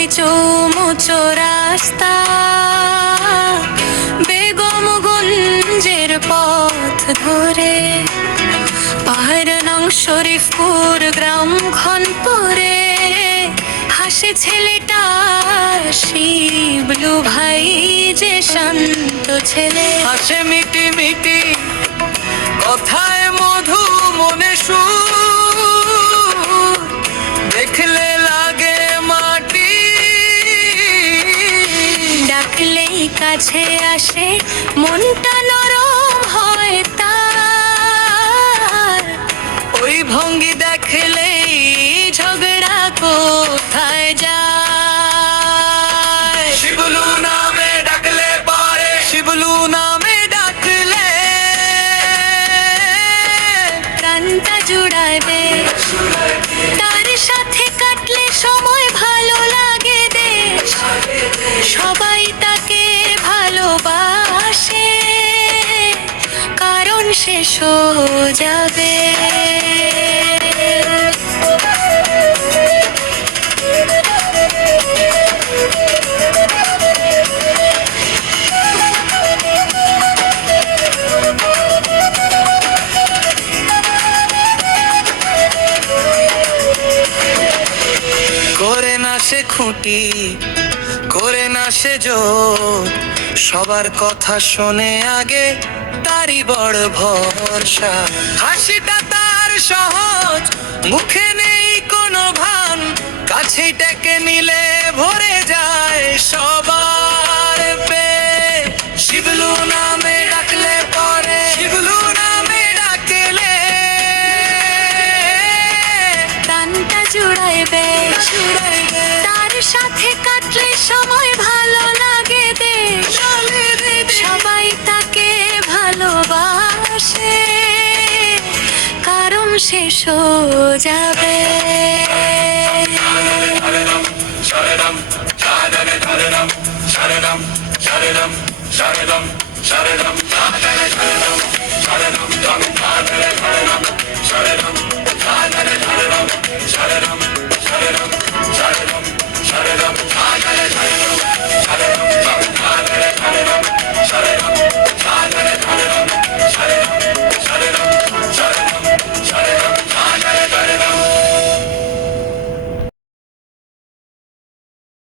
গলি চৌমুচো রাস্তা, বেগমগঞ্জের পথ ধরে পাহাড় নং শরীফপুর গ্রাম খনপুরে হাসে ছেলেটা শিবলু ভাই, যে শান্ত ছেলে হাসে মিটি মিটি কথায় মধু মনে সুর, দেখলে লাগে মাটি ডাকলেই কাছে আসে মনটা নরম হয় তার, ওই ভঙ্গি দেখলেই ঝগড়া কোথায় যায়। শিবলু নামে ডাকলে পরে, শিবলু নামে ডাকলে প্রাণটা জুড়াবে, তার সাথে কাটলে সময় ভালো লাগে দেশ, সবাই তাকে ভালোবাসে কারণ সে সোজাবে। করে না সে খুঁটি, করে না সে জোর, সবার কথা শোনে আগে তারই বড় ভরসা। হাসিটা তার সহজ, মুখে নেই কোনো ভান, কাছে ডেকে নিলে ভরে যায় সবার পেট। শিবলু নামে ডাকলে পরে, শিবলু নামে ডাকলে প্রাণটা জুড়াইবে, তার সাথে কাটলে সময় ভালো লাগে দেশ, সবাই তাকে ভালোবাসে কারণ সে সোজাবে। Sharadam, sharadam, sharadam, sharadam, sharadam, sharadam, sharadam,